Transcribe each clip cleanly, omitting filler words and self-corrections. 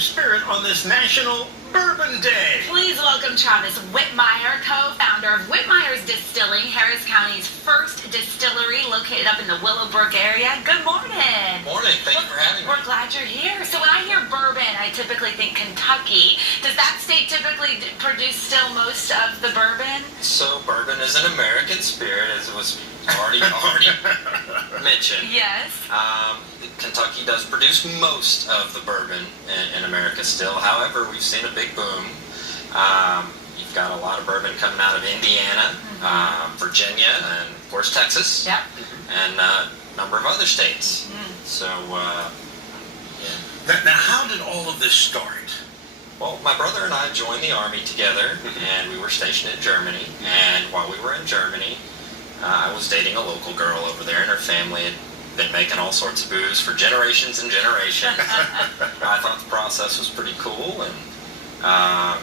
festive spirit on this National Bourbon Day. Please welcome Travis Whitmire, co-founder of Whitmire's Distilling, Harris County's first distillery located up in the Willowbrook area. Good morning. Morning. Thank you for having me. We're glad you're here. So when I hear bourbon, I typically think Kentucky. Does that state typically produce still most of the bourbon? So bourbon is an American spirit, as it was already mentioned. Yes. Kentucky does produce most of the bourbon in America still. However, we've seen a big boom. You've got a lot of bourbon coming out of Indiana, Virginia, and of course Texas. Yep. And a number of other states. So, yeah. Now, how did all of this start? Well, my brother and I joined the Army together, and we were stationed in Germany. And while we were in Germany, I was dating a local girl over there, and her family had been making all sorts of booze for generations and generations. I thought the process was pretty cool, and I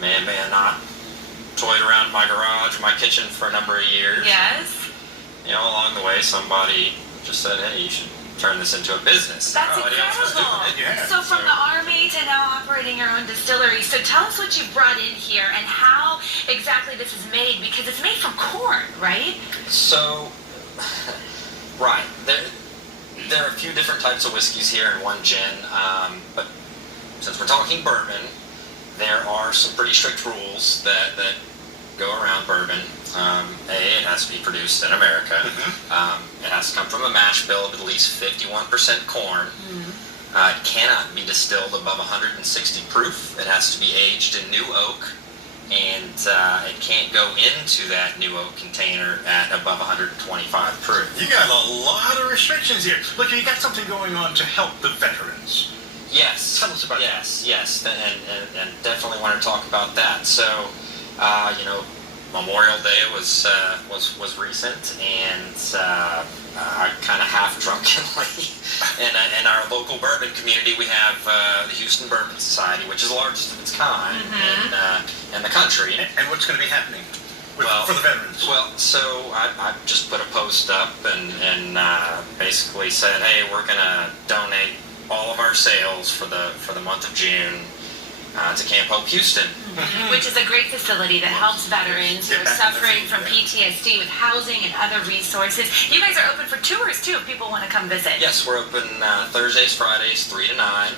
may have not toyed around in my garage or my kitchen for a number of years. Yes. You know, along the way, somebody just said, hey, you should turn this into a business. That's Everybody else was incredible. doing it. Yeah. So from the Army to now operating your own distillery, so tell us what you brought in here and how exactly this is made, because it's made from corn, right? So, right. There are a few different types of whiskeys here in one gin, but since we're talking bourbon, there are some pretty strict rules that go around bourbon. It has to be produced in America. It has to come from a mash bill of at least 51% corn. It cannot be distilled above 160 proof. It has to be aged in new oak, and it can't go into that new oak container at above 125 proof. You got a lot of restrictions here. Look, you got something going on to help the veterans. Yes. Tell us about that. Yes, and definitely want to talk about that. So, you know, Memorial Day was recent, and I kind of half drunkenly in our local bourbon community, we have the Houston Bourbon Society, which is the largest of its kind in the country. And what's going to be happening for the veterans? Well, so I just put a post up and basically said, hey, we're going to donate all of our sales for the month of June to Camp Hope Houston. Which is a great facility that helps veterans who are suffering from PTSD with housing and other resources. You guys are open for tours too if people want to come visit. Yes, we're open Thursdays, Fridays, 3 to 9,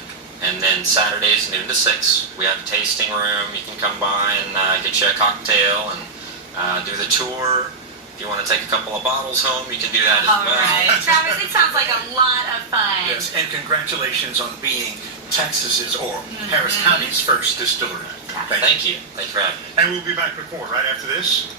and then Saturdays, noon to 6. We have a tasting room. You can come by and get you a cocktail and do the tour. If you want to take a couple of bottles home, you can do that as well. All right. Travis, it sounds like a lot of fun. Yes, and congratulations on being Texas's or Harris County's first distillery. Thank you. Thank you for having me. And we'll be back with more right after this.